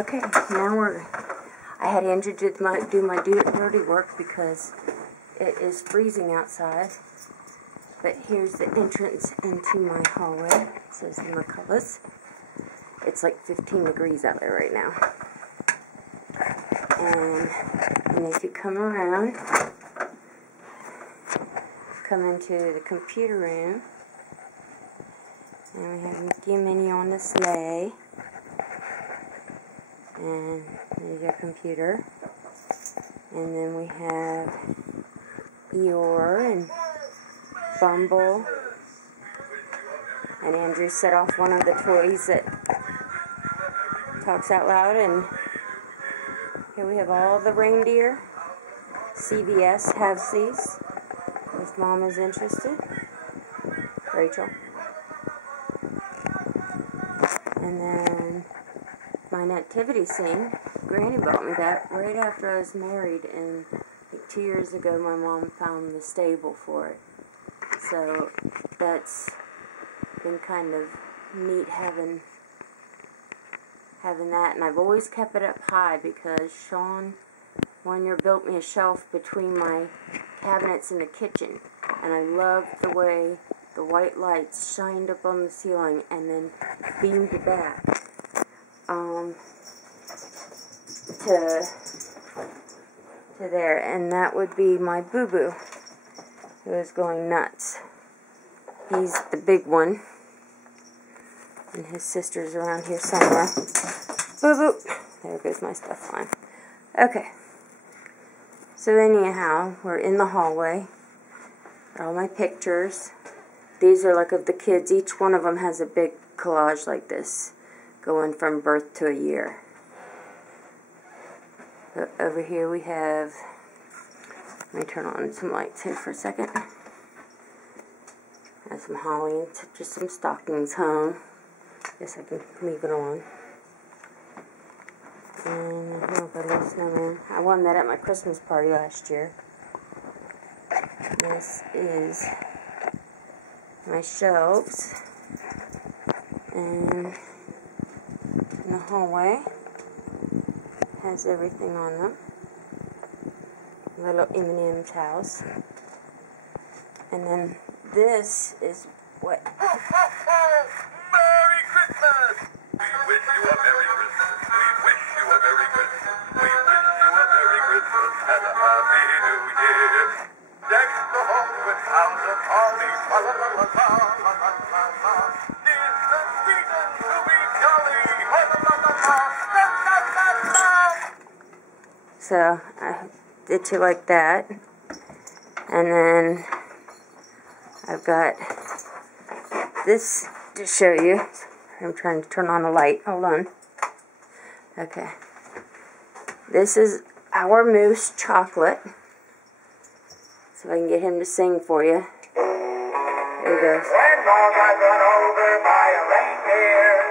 Okay, now I had Andrew do my dirty work because it is freezing outside. But here's the entrance into my hallway. It says the McCulloughs. It's like 15 degrees out there right now. And if you come around, come into the computer room, and we have Mickey and Minnie on the sleigh. And there's your computer. And then we have Eeyore and Bumble. And Andrew set off one of the toys that talks out loud. And here we have all the reindeer. CVS has these, if Mom is interested. Rachel. And then my nativity scene, Granny bought me that right after I was married, and like 2 years ago my mom found the stable for it. So that's been kind of neat having that, and I've always kept it up high because Sean one year built me a shelf between my cabinets in the kitchen, and I loved the way the white lights shined up on the ceiling and then beamed back to there, and that would be my boo-boo, who is going nuts. He's the big one, and his sister's around here somewhere. Boo-boo! There goes my stuff line. Okay. So anyhow, we're in the hallway. Got all my pictures. These are like of the kids. Each one of them has a big collage like this, going from birth to a year. But over here we have, let me turn on some lights here for a second. Have some holly and just some stockings hung. Guess I can leave it on. And I've got a little snowman. I won that at my Christmas party last year. This is my shelves. And in the hallway has everything on them. Little M&M's house. And then this is what... Merry Christmas! We wish you a Merry Christmas. We wish you a Merry Christmas. We wish you a Merry Christmas and a Happy New Year. Deck the home with sounds of holly. La la la la la la la la la. It's the season to be jolly. La la la la la la la la la. So I did you like that, and then I've got this to show you. I'm trying to turn on the light. Hold on. Okay. This is our Moose chocolate. So I can get him to sing for you. There he goes. When Mom got run over by a reindeer,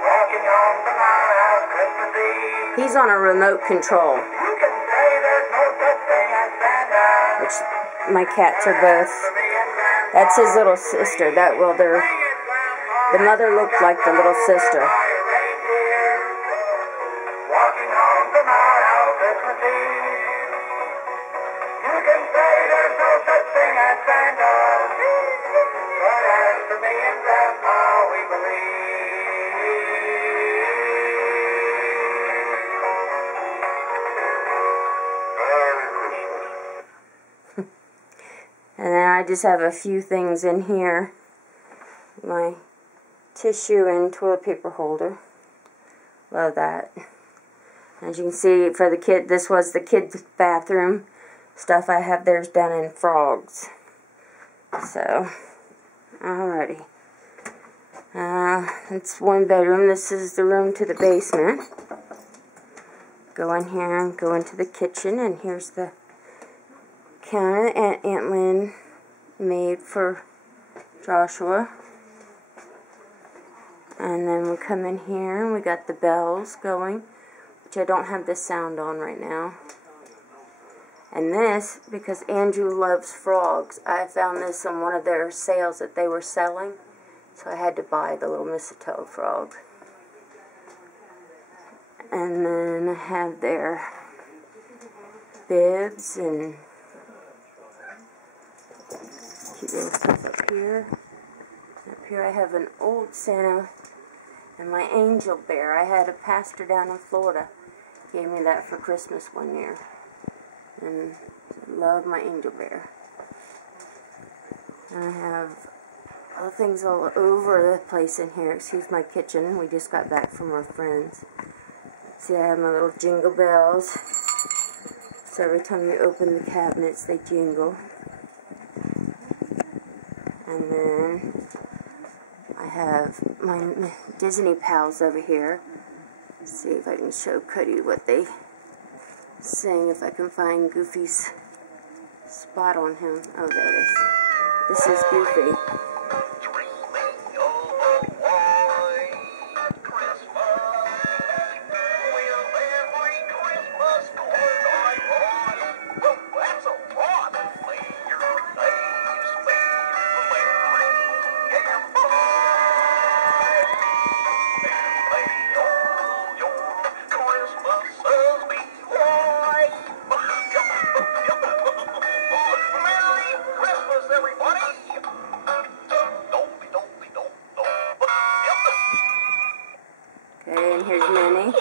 walking home from our house Christmas Eve. He's on a remote control, You can say there's no such thing as Santa. which my cats are both. That's his little sister. The mother looked like the little sister. Walking home from our house Christmas Eve. You can say there's no such thing as Santa, but as for me and Grandpa, we believe. Merry Christmas. And then I just have a few things in here. My tissue and toilet paper holder. Love that. As you can see, for the kid, this was the kids' bathroom. Stuff I have there's done in frogs. So, alrighty. It's one bedroom. This is the room to the basement. Go in here and go into the kitchen, and here's the counter that Aunt Lynn made for Joshua. And then we come in here and we got the bells going, which I don't have the sound on right now. And this, because Andrew loves frogs, I found this on one of their sales that they were selling. So I had to buy the little mistletoe frog. And then I have their bibs and cute little stuff up here. Up here I have an old Santa and my angel bear. I had a pastor down in Florida gave me that for Christmas one year. And I love my angel bear. And I have other things all over the place in here. Excuse my kitchen. We just got back from our friends. See, I have my little jingle bells. So every time you open the cabinets, they jingle. And then I have my Disney pals over here. Let's see if I can show Cody what they sing, if I can find Goofy's spot on him. Oh, there it is. This is Goofy. Okay, and here's Minnie.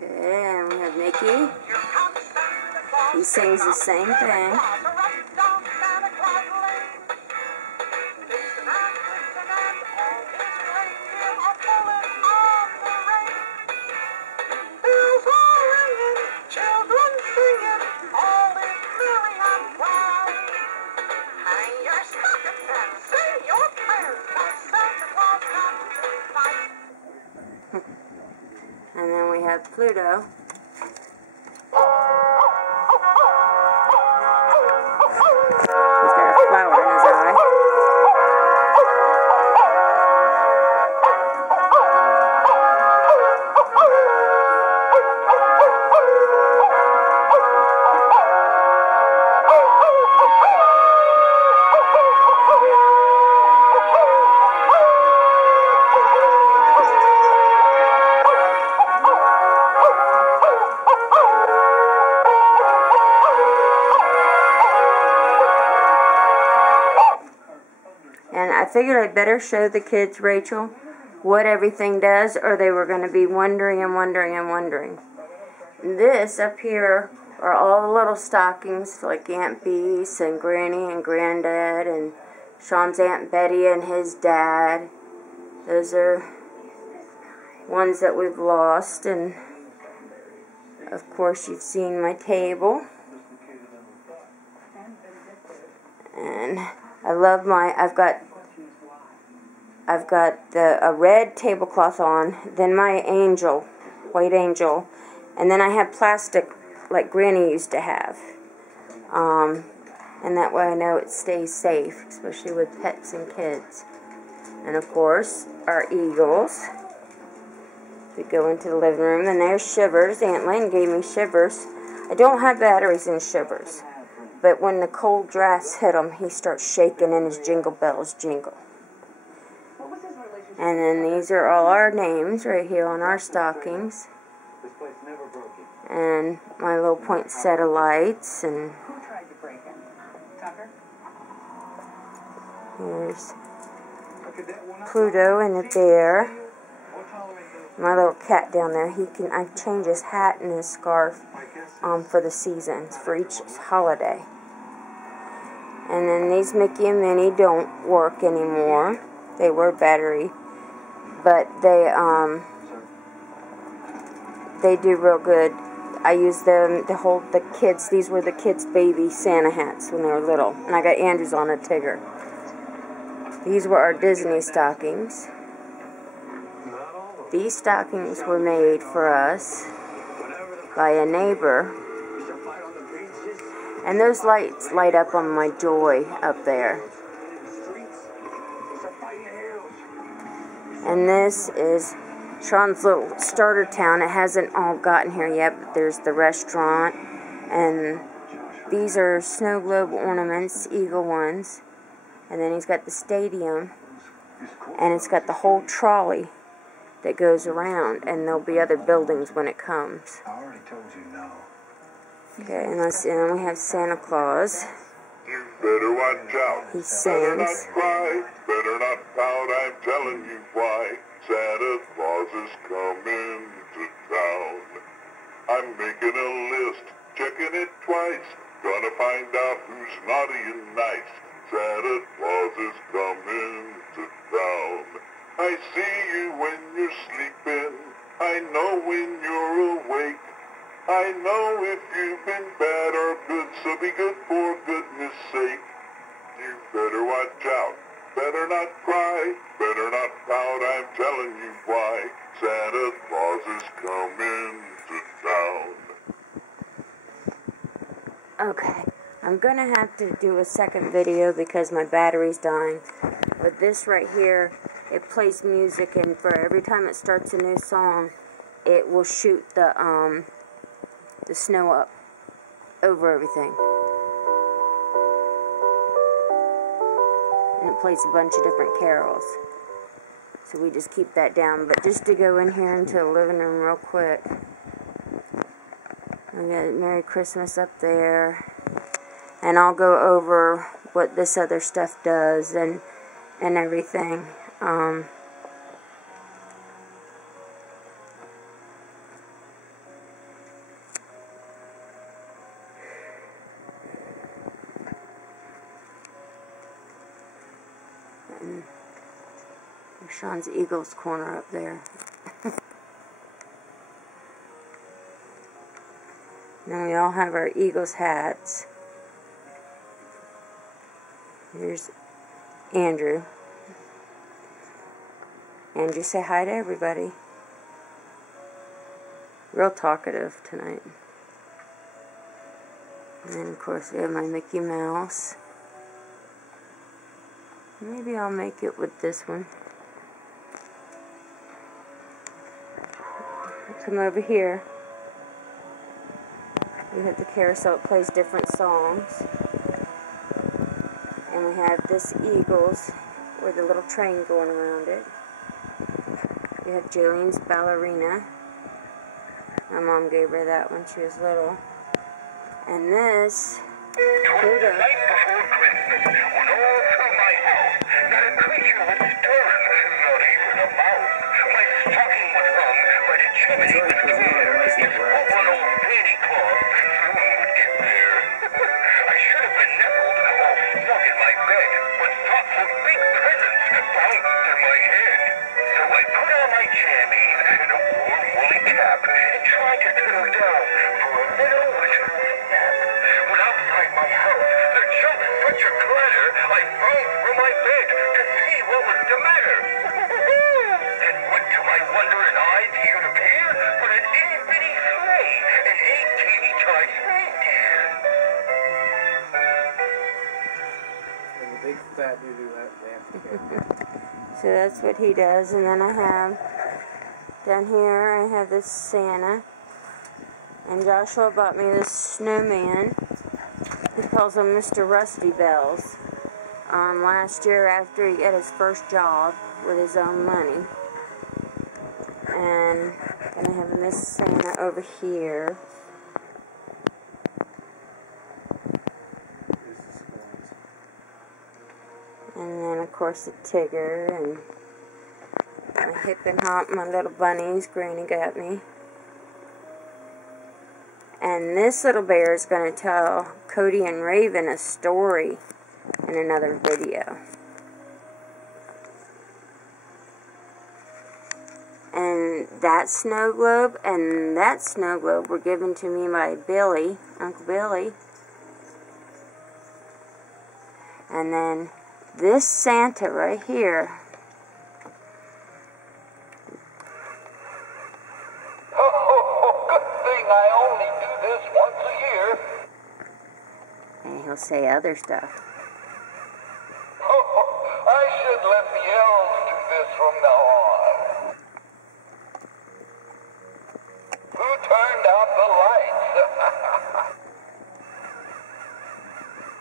Okay, and we have Mickey. He sings the same thing. And then we have Pluto. He's got a flower in his eye. And I figured I'd better show the kids, Rachel, what everything does, or they were going to be wondering and wondering and wondering. This up here are all the little stockings, like Aunt Bee's and Granny and Granddad and Sean's Aunt Betty and his dad. Those are ones that we've lost, and of course you've seen my table. And I love my, I've got a red tablecloth on, then my angel, white angel, and then I have plastic like Granny used to have. And that way I know it stays safe, especially with pets and kids. And of course, our eagles. We go into the living room, and there's Shivers. Aunt Lynn gave me Shivers. I don't have batteries in Shivers, but when the cold drafts hit him, he starts shaking and his jingle bells jingle. And then these are all our names right here on our stockings. And my little poinsettia lights, and here's Pluto and the bear. My little cat down there, I change his hat and his scarf for the seasons, for each holiday. And then these Mickey and Minnie don't work anymore. They were battery, but they do real good. I use them to hold the kids. These were the kids' baby Santa hats when they were little, and I got Andrews on a Tigger. These were our Disney stockings. These stockings were made for us by a neighbor And those lights light up on my joy up there. And this is Sean's little starter town. It hasn't all gotten here yet, but there's the restaurant. And these are snow globe ornaments, eagle ones. And then he's got the stadium. And it's got the whole trolley that goes around. And there'll be other buildings when it comes. I already told you no. Okay, and then we have Santa Claus. You better watch out. He Better not sings. cry. Better not pout. I'm telling you why. Santa Claus is coming to town. I'm making a list, checking it twice. Gonna find out who's naughty and nice. Santa Claus is coming to town. I see you when you're sleeping. I know when you're awake. I know if you've been bad or good, so be good for goodness sake. You better watch out, better not cry, better not pout, I'm telling you why. Santa Claus is coming to town. Okay, I'm gonna have to do a second video because my battery's dying. But this right here, it plays music, and for every time it starts a new song, it will shoot the snow up over everything. And it plays a bunch of different carols. So we just keep that down. But just to go in here into the living room real quick. We got Merry Christmas up there. And I'll go over what this other stuff does and everything. And there's Sean's Eagles corner up there. Then we all have our Eagles hats. Here's Andrew. Andrew, say hi to everybody. Real talkative tonight. And then, of course, we have my Mickey Mouse. Maybe I'll make it with this one. Come over here. We have the carousel. It plays different songs. And we have this Eagles with a little train going around it. We have Jolene's ballerina. My mom gave her that when she was little. And this, Pluto. The night before Christmas, when all through my house, not a creature would stir, not even a mouse. My stocking was hung, but the chimney was clear. If one old Santa Claus soon would get there. I should have been nestled all snug in my bed, but thoughts of big presents bounced in my head. So I put on my jammies and a warm woolly cap and tried to settle down for a little wintry nap. When outside my house there jumped such a clatter, I bounced from my bed to see what was the matter. And what to my wondering eyes should appear but an itty-bitty sleigh and 8 teeny-tiny reindeer. And the big fat doo-doo they have to carry. So that's what he does. And then I have, down here, I have this Santa. And Joshua bought me this snowman. He calls him Mr. Rusty Bells. Last year after he got his first job with his own money. And I have Miss Santa over here. And then of course the Tigger and my Hip and Hop, my little bunnies Granny got me. And this little bear is going to tell Cody and Raven a story in another video. And that snow globe and that snow globe were given to me by Billy, Uncle Billy. And then this Santa right here. Oh, good thing I only do this once a year. say other stuff. I should let the elves do this from now on. Who turned out the lights?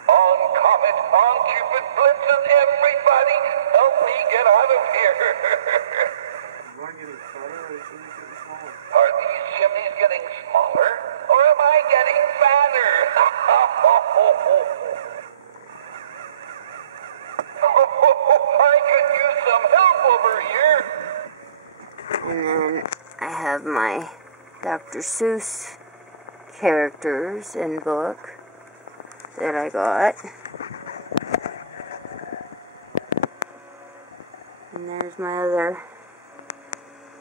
On Comet, on Cupid, Blitzen, everybody, help me get out of here. You want to get it started, or is it getting smaller? Are these chimneys getting smaller, or am I getting fatter? I could use some help over here. And then I have my Dr. Seuss characters in book that I got. And there's my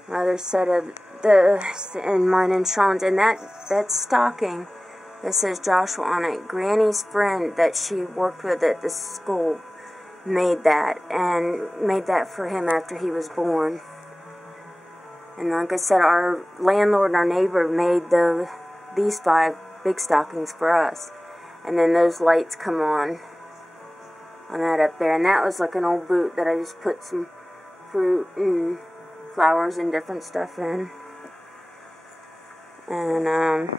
other set of and mine and Sean's, and that stocking that says Joshua on it, Granny's friend that she worked with at the school made that, and made that for him after he was born. And like I said, our landlord and our neighbor made these 5 big stockings for us. And then those lights come on that up there. And that was like an old boot that I just put some fruit and flowers and different stuff in. And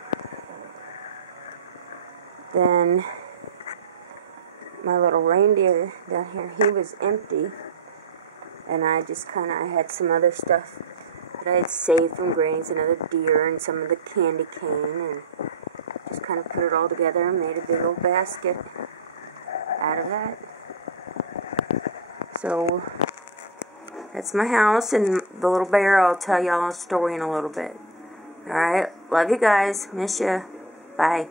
then my little reindeer down here, he was empty. And I just I had some other stuff that I had saved from Granny's, another deer and some of the candy cane, and just kind of put it all together and made a big old basket out of that. So that's my house, and the little bear, I'll tell y'all a story in a little bit. Alright, love you guys, miss you, bye.